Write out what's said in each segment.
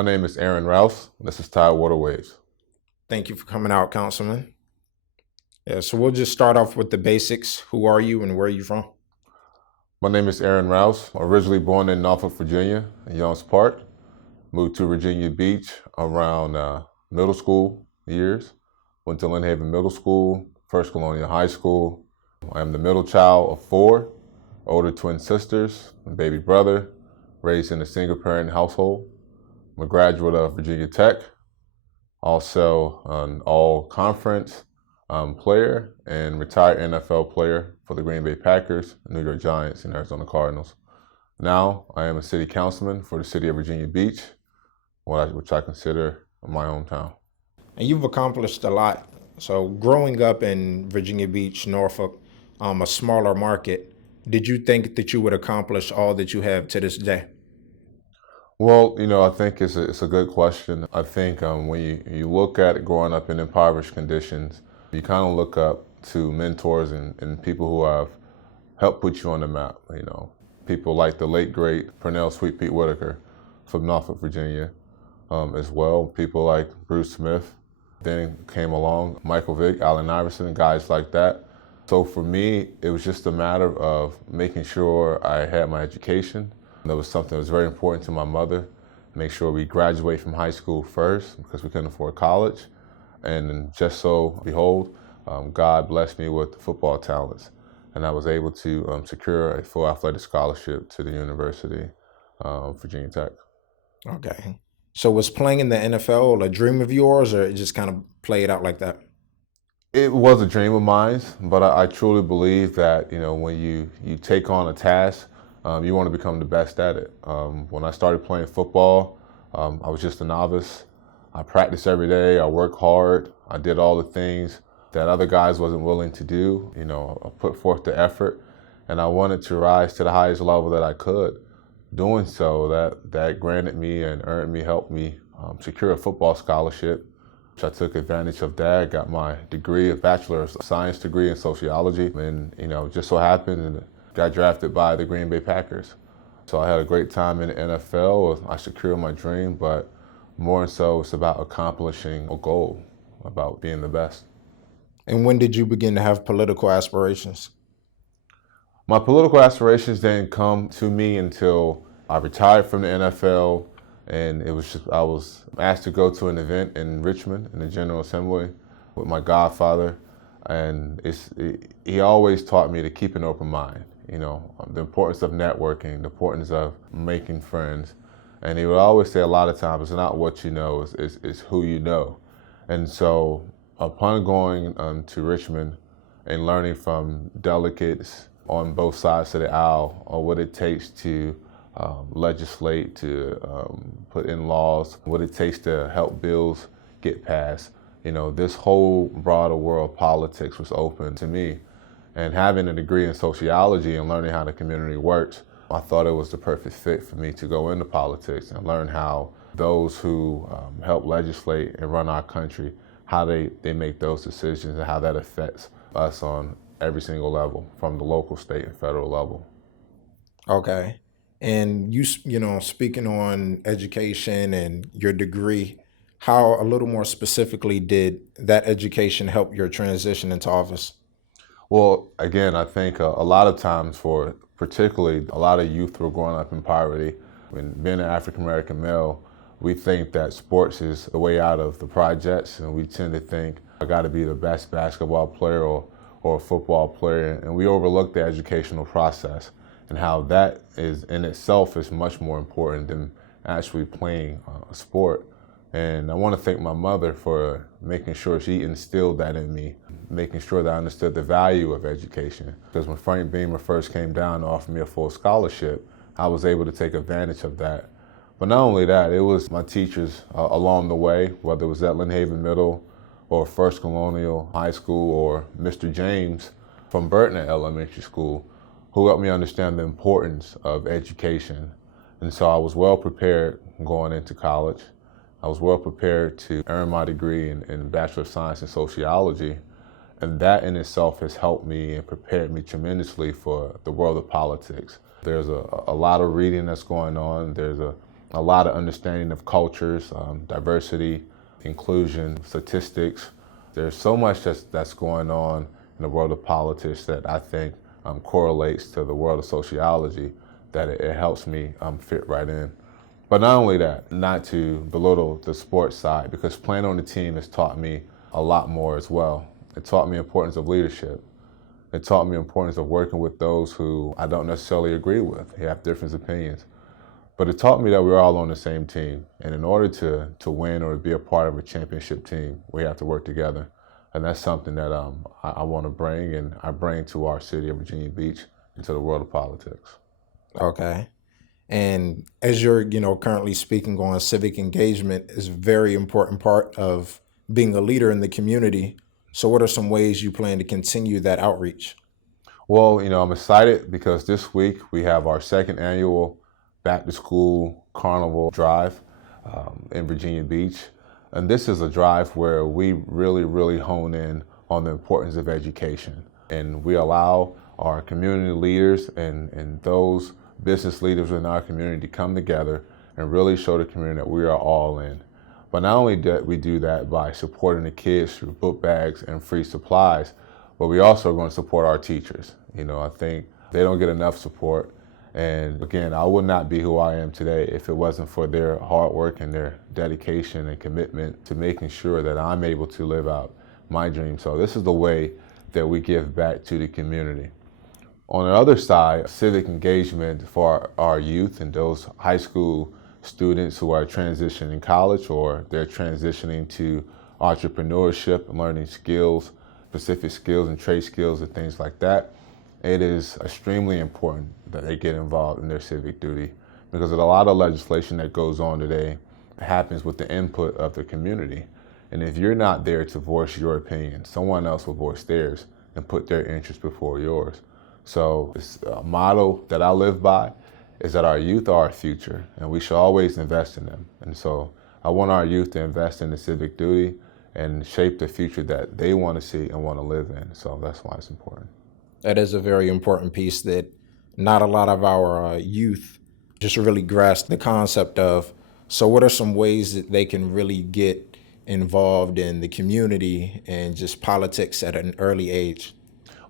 My name is Rouse. This is Tidewater Waves. Thank you for coming out, Councilman. Yeah, so we'll just start off with the basics. Who are you and where are you from? My name is Rouse. Originally born in Norfolk, Virginia, in Youngs Park. Moved to Virginia Beach around middle school years. Went to Lynn Haven Middle School, First Colonial High School. I am the middle child of 4, older twin sisters, and baby brother, raised in a single-parent household. I'm a graduate of Virginia Tech, also an all-conference player and retired NFL player for the Green Bay Packers, New York Giants, and Arizona Cardinals. Now I am a city councilman for the city of Virginia Beach, which I consider my hometown. And you've accomplished a lot. So growing up in Virginia Beach, Norfolk, a smaller market, did you think that you would accomplish all that you have to this day? Well, I think it's a good question. I think when you look at it growing up in impoverished conditions, you kind of look up to mentors and people who have helped put you on the map. People like the late, great Pernell Sweet Pete Whitaker from Norfolk, Virginia, as well. People like Bruce Smith, then came along, Michael Vick, Allen Iverson, guys like that. So for me, it was just a matter of making sure I had my education. That was something that was very important to my mother. Make sure we graduate from high school first because we couldn't afford college. And then just so, behold, God blessed me with football talents. And I was able to secure a full athletic scholarship to the University of Virginia Tech. Okay. So was playing in the NFL a dream of yours, or it just kind of played out like that? It was a dream of mine, but I truly believe that, when you take on a task, you want to become the best at it. When I started playing football, I was just a novice. I practiced every day. I worked hard. I did all the things that other guys wasn't willing to do. I put forth the effort, and I wanted to rise to the highest level that I could. Doing so, that granted me and helped me secure a football scholarship, which I took advantage of that. Got my degree, a Bachelor of Science degree in sociology, and just so happened and got drafted by the Green Bay Packers. So I had a great time in the NFL. I secured my dream, but more so it's about accomplishing a goal, about being the best. And when did you begin to have political aspirations? My political aspirations didn't come to me until I retired from the NFL, and I was asked to go to an event in Richmond in the General Assembly with my godfather, and he always taught me to keep an open mind. The importance of networking, the importance of making friends. And he would always say a lot of times, it's not what you know, it's who you know. And so upon going to Richmond and learning from delegates on both sides of the aisle on what it takes to legislate, to put in laws, what it takes to help bills get passed, this whole broader world of politics was open to me. And having a degree in sociology and learning how the community works, I thought it was the perfect fit for me to go into politics and learn how those who help legislate and run our country, how they make those decisions and how that affects us on every single level, from the local, state, and federal level. Okay. And you speaking on education and your degree, how a little more specifically did that education help your transition into office? Well, again, I think a lot of times for particularly a lot of youth who are growing up in poverty, and being an African-American male, we think that sports is the way out of the projects, and we tend to think I got to be the best basketball player or a football player, and we overlook the educational process and how that is in itself is much more important than actually playing a sport. And I want to thank my mother for making sure she instilled that in me, making sure that I understood the value of education. Because when Frank Beamer first came down and offered me a full scholarship, I was able to take advantage of that. But not only that, it was my teachers along the way, whether it was at Lynn Haven Middle or First Colonial High School or Mr. James from Burton Elementary School, who helped me understand the importance of education. And so I was well prepared going into college. I was well prepared to earn my degree in Bachelor of Science in Sociology, and that in itself has helped me and prepared me tremendously for the world of politics. There's a lot of reading that's going on. There's a a lot of understanding of cultures, diversity, inclusion, statistics. There's so much that's going on in the world of politics that I think correlates to the world of sociology, that it helps me fit right in. But not only that, not to belittle the sports side, because playing on the team has taught me a lot more as well. It taught me the importance of leadership. It taught me the importance of working with those who I don't necessarily agree with, who have different opinions. But it taught me that we're all on the same team. And in order to win or to be a part of a championship team, we have to work together. And that's something that I want to bring, and I bring to our city of Virginia Beach and to the world of politics. Okay. And as you're, currently speaking on civic engagement is a very important part of being a leader in the community. So what are some ways you plan to continue that outreach? Well, I'm excited because this week we have our second annual Back to School Carnival Drive in Virginia Beach. And this is a drive where we really, really hone in on the importance of education. And we allow our community leaders and those business leaders in our community to come together and really show the community that we are all in. But not only do we do that by supporting the kids through book bags and free supplies, but we also are going to support our teachers. I think they don't get enough support. And again, I would not be who I am today if it wasn't for their hard work and their dedication and commitment to making sure that I'm able to live out my dream. So this is the way that we give back to the community. On the other side, civic engagement for our youth and those high school students who are transitioning college or they're transitioning to entrepreneurship and learning skills, specific skills and trade skills and things like that. It is extremely important that they get involved in their civic duty, because a lot of legislation that goes on today happens with the input of the community. And if you're not there to voice your opinion, someone else will voice theirs and put their interests before yours. So it's a motto that I live by is that our youth are our future, and we should always invest in them. And so I want our youth to invest in the civic duty and shape the future that they want to see and want to live in. So that's why it's important. That is a very important piece that not a lot of our youth just really grasp the concept of. So what are some ways that they can really get involved in the community and just politics at an early age?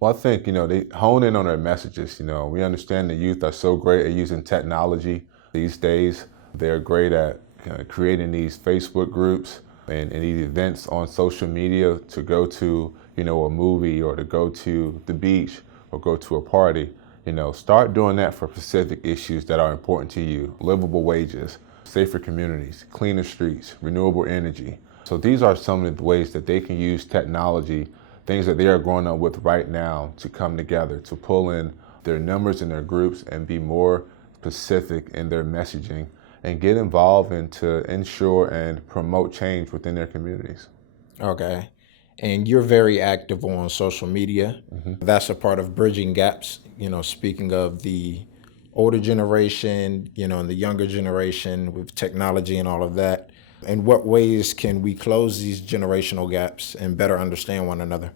Well, I think, they hone in on their messages. We understand the youth are so great at using technology these days. They're great at creating these Facebook groups and these events on social media to go to, a movie or to go to the beach or go to a party. Start doing that for specific issues that are important to you: livable wages, safer communities, cleaner streets, renewable energy. So these are some of the ways that they can use technology, things that they are growing up with right now, to come together, to pull in their numbers in their groups and be more specific in their messaging and get involved and to ensure and promote change within their communities. Okay. And you're very active on social media. That's a part of bridging gaps, speaking of the older generation, and the younger generation with technology and all of that. In what ways can we close these generational gaps and better understand one another?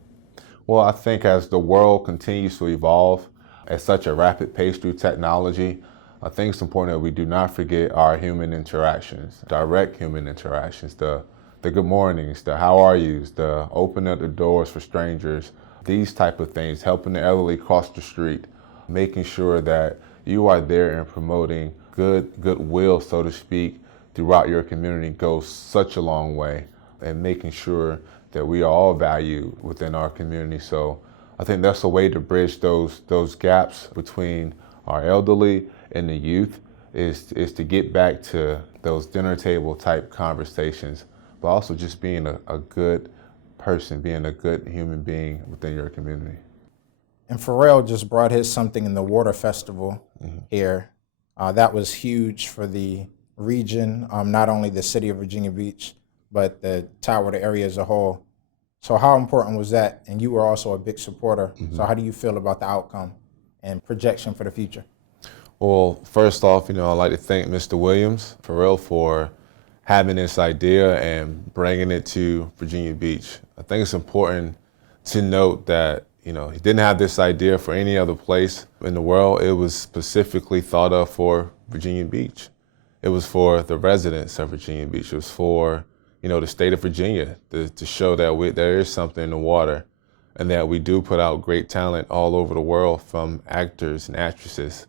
Well, I think as the world continues to evolve at such a rapid pace through technology, I think it's important that we do not forget our human interactions, direct human interactions, the good mornings, the how are yous, the open up the doors for strangers, these type of things, helping the elderly cross the street, making sure that you are there and promoting goodwill, so to speak, throughout your community goes such a long way, and making sure that we are all valued within our community. So I think that's a way to bridge those gaps between our elderly and the youth is to get back to those dinner table type conversations, but also just being a good person, being a good human being within your community. And Pharrell just brought his Something in the Water Festival here. That was huge for the region, not only the city of Virginia Beach, but the Tidewater area as a whole. So how important was that? And you were also a big supporter. So how do you feel about the outcome and projection for the future? Well, first off, I'd like to thank Mr. Williams, Pharrell, for having this idea and bringing it to Virginia Beach. I think it's important to note that, he didn't have this idea for any other place in the world. It was specifically thought of for Virginia Beach. It was for the residents of Virginia Beach. It was for, the state of Virginia to show that there is something in the water and that we do put out great talent all over the world, from actors and actresses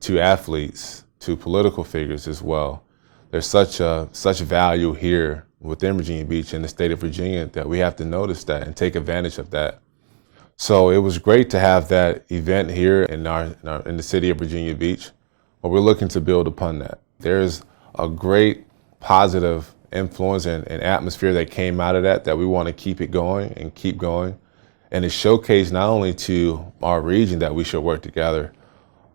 to athletes to political figures as well. There's such value here within Virginia Beach and the state of Virginia that we have to notice that and take advantage of that. So it was great to have that event here in the city of Virginia Beach, but we're looking to build upon that. There's a great positive influence and atmosphere that came out of that we want to keep it going and keep going. And it showcased not only to our region that we should work together,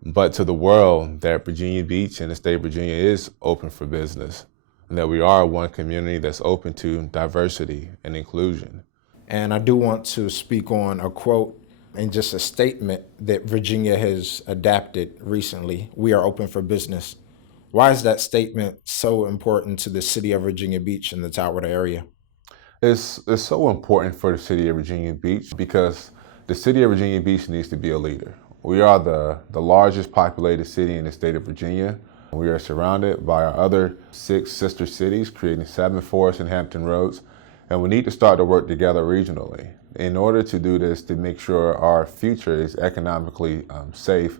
but to the world that Virginia Beach and the state of Virginia is open for business, and that we are one community that's open to diversity and inclusion. And I do want to speak on a quote and just a statement that Virginia has adapted recently. We are open for business. Why is that statement so important to the city of Virginia Beach and the Tidewater area? It's so important for the city of Virginia Beach because the city of Virginia Beach needs to be a leader. We are the largest populated city in the state of Virginia. We are surrounded by our other 6 sister cities, creating 7 forests and Hampton Roads, and we need to start to work together regionally. In order to do this, to make sure our future is economically safe,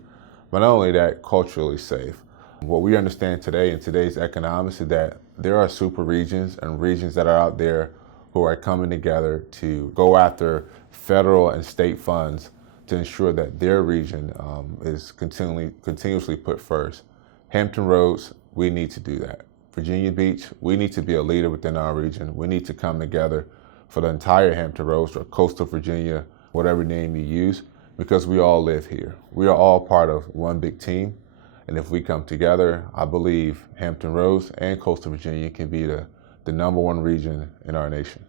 but not only that, culturally safe. What we understand today in today's economics is that there are super regions and regions that are out there who are coming together to go after federal and state funds to ensure that their region is continuously put first. Hampton Roads, we need to do that. Virginia Beach, we need to be a leader within our region. We need to come together for the entire Hampton Roads or coastal Virginia, whatever name you use, because we all live here. We are all part of one big team. And if we come together, I believe Hampton Roads and coastal Virginia can be the number 1 region in our nation.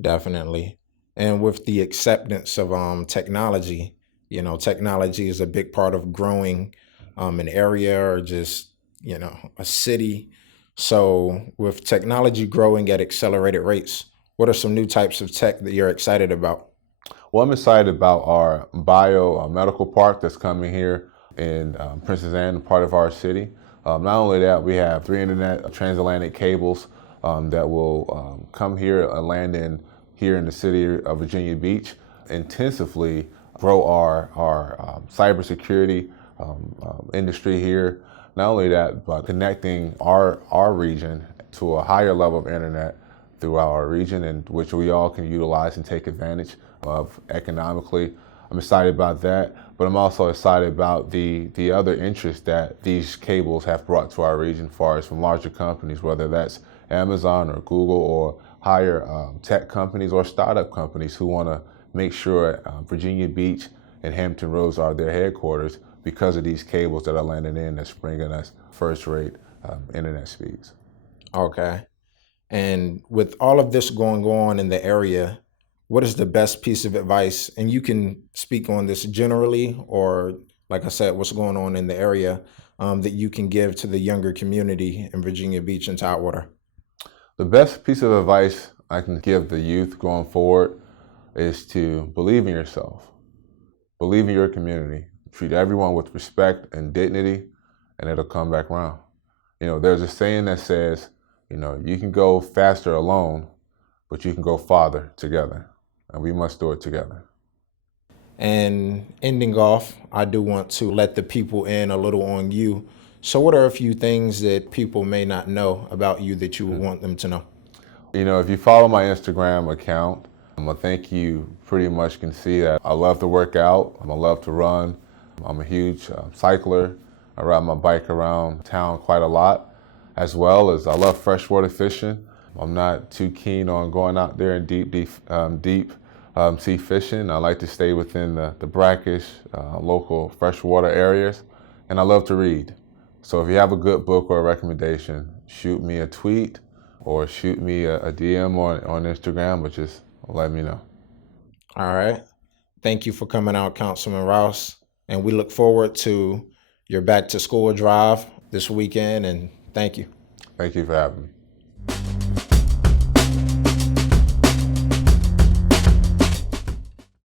Definitely. And with the acceptance of technology, technology is a big part of growing an area or just, a city. So with technology growing at accelerated rates, what are some new types of tech that you're excited about? Well, I'm excited about our biomedical park that's coming here in Princess Anne, part of our city. Not only that, we have 3 internet transatlantic cables that will come here and land here in the city of Virginia Beach, intensively grow our cybersecurity industry here. Not only that, but connecting our region to a higher level of internet throughout our region, in which we all can utilize and take advantage of economically. I'm excited about that, but I'm also excited about the other interests that these cables have brought to our region, far as from larger companies, whether that's Amazon or Google or higher tech companies or startup companies who want to make sure Virginia Beach and Hampton Roads are their headquarters because of these cables that are landing in that's bringing us first-rate internet speeds. Okay. And with all of this going on in the area, what is the best piece of advice? And you can speak on this generally, or like I said, what's going on in the area that you can give to the younger community in Virginia Beach and Tidewater? The best piece of advice I can give the youth going forward is to believe in yourself, believe in your community, treat everyone with respect and dignity, and it'll come back around. There's a saying that says, you can go faster alone, but you can go farther together, and we must do it together. And ending off, I do want to let the people in a little on you. So what are a few things that people may not know about you that you would want them to know? If you follow my Instagram account, I think you pretty much can see that I love to work out, I love to run, I'm a huge cycler. I ride my bike around town quite a lot, as well as I love freshwater fishing. I'm not too keen on going out there in deep sea fishing. I like to stay within the brackish local freshwater areas, and I love to read. So if you have a good book or a recommendation, shoot me a tweet or shoot me a DM on Instagram, but just let me know. All right. Thank you for coming out, Councilman Rouse. And we look forward to your back to school drive this weekend, and thank you. Thank you for having me.